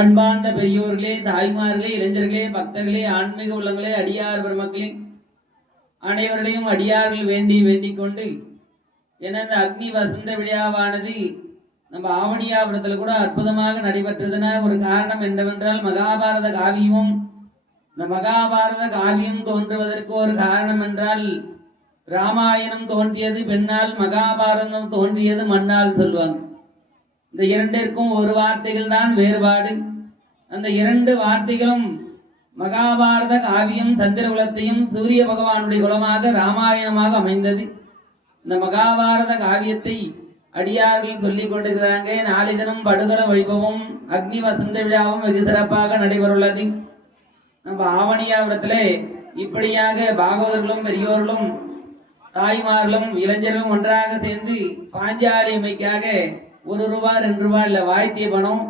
அன்பார்ந்த பெரியோர்களே, தாய்மார்களே, இளைஞர்களே, பக்தர்களே, ஆன்மீக உள்ளங்களே, அடியார் பெருமக்களே, அனைவர்களையும் அடியார்கள் வேண்டிக் கொண்டு என இந்த அக்னி வசந்த விழாவானது நம்ம ஆவணியாபுரத்தில் கூட அற்புதமாக நடைபெற்றதுன ஒரு காரணம் என்னவென்றால் மகாபாரத காவியமும் இந்த மகாபாரத காவியம் தோன்றுவதற்கு ஒரு காரணம் என்றால் ராமாயணம் தோன்றியது பெண்ணால், மகாபாரதம் தோன்றியது மண்ணால் சொல்லுவாங்க. இந்த இரண்டிற்கும் ஒரு வார்த்தைகள் தான் வேறுபாடு. அந்த இரண்டு வார்த்தைகளும் மகாபாரத காவியம் சந்திரகுலத்தையும் சூரிய பகவானுடைய குலமாக ராமாயணமாக அமைந்தது. இந்த மகாபாரத காவியத்தை அடியார்கள் சொல்லிக் கொண்டிருக்கிறாங்க. நாளை தினம் படுகொல வைபவம் அக்னி வசந்த விழாவும் வெகு சிறப்பாக நடைபெறுள்ளது. நம்ம ஆவணியாபுரத்துல இப்படியாக பாகவதர்களும் பெரியோர்களும் தாய்மார்களும் இளைஞர்களும் ஒன்றாக சேர்ந்து பாஞ்சாலி அம்மைக்காக 1 ரூபா 2 ரூபாய் இல்லை, வாழ்த்திய பணம்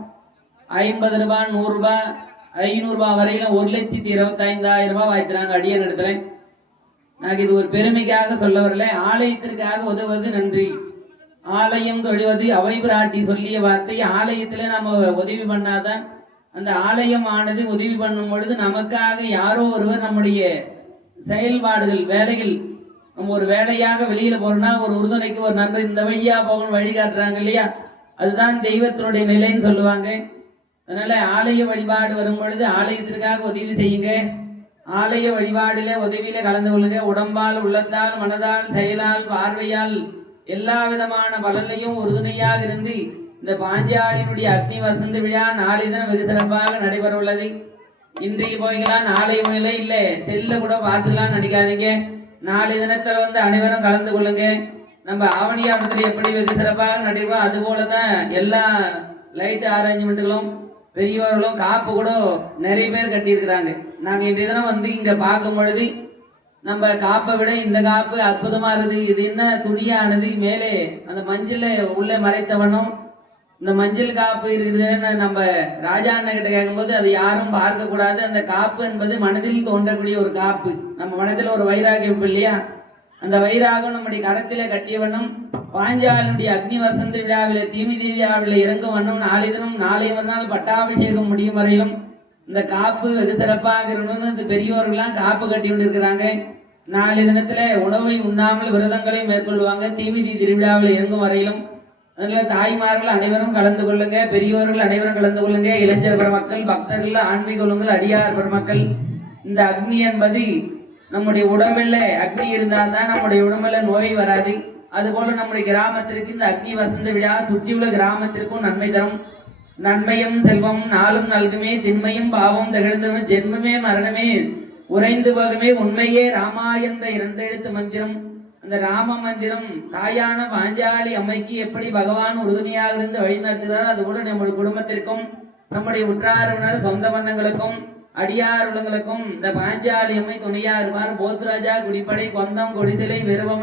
50 ரூபாய் 100 ரூபாய் 500 ரூபாய் வரையில 1,25,000 ரூபாய் வாய்த்துறாங்க அடியன் இடத்துல. நான் இது ஒரு பெருமைக்காக சொல்ல வரல, ஆலயத்திற்காக உதவுவது நன்றி. ஆலயம் தொழுவது அவை பிராட்டி சொல்லிய வார்த்தை. ஆலயத்துல நம்ம உதவி பண்ணாதான் அந்த ஆலயம் ஆனது உதவி பண்ணும் பொழுது நமக்காக யாரோ ஒருவர் நம்முடைய செயல்பாடுகள் வேலைகள், நம்ம ஒரு வேலையாக வெளியில போறோம்னா ஒரு உறுதுணைக்கு ஒரு நண்பர் இந்த வழியா போகணும் வழி காட்டுறாங்க இல்லையா, அதுதான் தெய்வத்தினுடைய நிலைன்னு சொல்லுவாங்க. அதனால ஆலய வழிபாடு வரும் பொழுது ஆலயத்திற்காக உதவி செய்யுங்க. ஆலய வழிபாடுல உதவியில கலந்து கொள்ளுங்க. உடம்பால், உள்ளத்தால், மனதால், செயலால், பார்வையால் எல்லா விதமான பலனையும் உறுதுணையாக இருந்து இந்த பாஞ்சாலியினுடைய அக்னி வசந்த விழா நாளை தினம் வெகு சிறப்பாக நடைபெற உள்ளது. இன்றைக்கு போய்க்கலாம், நாளை போயில இல்ல செல்ல கூட பார்த்துக்கலாம்னு நினைக்காதீங்க. நாளை தினத்துல அனைவரும் கலந்து கொள்ளுங்க. நம்ம ஆவணியாபுரத்தில் எப்படி வெகு சிறப்பாக நடைபெறும் அது போலதான் எல்லா லைட் அரேஞ்ச்மெண்ட்டுகளும் பெரியவர்களும் காப்பு கூட நிறைய பேர் கட்டியிருக்கிறாங்க. நாங்கள் இன்றைய தினம் இங்க பார்க்கும் பொழுது நம்ம காப்பை விட இந்த காப்பு அற்புதமா இருக்குது. இது என்ன துணியானது, மேலே அந்த மஞ்சள் உள்ளே மறைத்தவனும் இந்த மஞ்சள் காப்பு இருக்குதுன்னு நம்ம ராஜா அண்ணன் கிட்ட கேட்கும்போது அது யாரும் பார்க்க கூடாது. அந்த காப்பு என்பது மனதில் தோன்றக்கூடிய ஒரு காப்பு. நம்ம மனதில் ஒரு வைராகியம் இல்லையா, அந்த வைராகம் நம்முடைய கரத்தில கட்டிய வண்ணம் பாஞ்சாலினுடைய அக்னி வசந்த விழாவில தீமி தேவியாவில இறங்கும் வண்ணம் நாளை தினம் நாளை மறுநாள் பட்டாபிஷேகம் முடியும் வரையிலும் இந்த காப்பு வெகு சிறப்பாக இருக்கணும்னு இந்த பெரியோர்கள்லாம் காப்பு கட்டி கொண்டு இருக்கிறாங்க. நாளை தினத்துல உணவை உண்ணாமல் விரதங்களை மேற்கொள்வாங்க தீமிதி திருவிழாவில் இறங்கும் வரையிலும். அதனால தாய்மார்கள் அனைவரும் கலந்து கொள்ளுங்க, பெரியோர்கள் அனைவரும் கலந்து கொள்ளுங்க. இளைஞர் பெருமக்கள், பக்தர்கள், ஆன்மீக உள்ளங்கள், அடியார் பெருமக்கள், இந்த அக்னி என்பது நம்முடைய உடம்புல அக்னி இருந்தால் தான் நம்முடைய உடம்புல நோய் வராது. அதுபோல நம்முடைய கிராமத்திற்கு இந்த அக்னி வசந்த விழா சுற்றியுள்ள கிராமத்திற்கும் நன்மை தரும். நன்மையும் செல்வம் நாளும் நல்குமே, திண்மையும் பாவம் திகழ்ந்தவன் ஜென்மமே மரணமே உறைந்து போகுமே உண்மையே ராமா என்ற 2 எழுத்து மந்திரம். அந்த ராம மந்திரம் தாயான பாஞ்சாலி அம்மைக்கு எப்படி பகவான் உறுதுணையாக இருந்து வழி நடத்துகிறார், அதுபோல நம்முடைய குடும்பத்திற்கும் நம்முடைய உற்றார் சொந்த பந்தங்களுக்கும் அடியார் உள்ளங்களுக்கும் இந்த பாஞ்சாலி அம்மை துணையா இருப்பார். போத்ராஜா குடிப்படை கொந்தம் கொடிசிலை விருவமை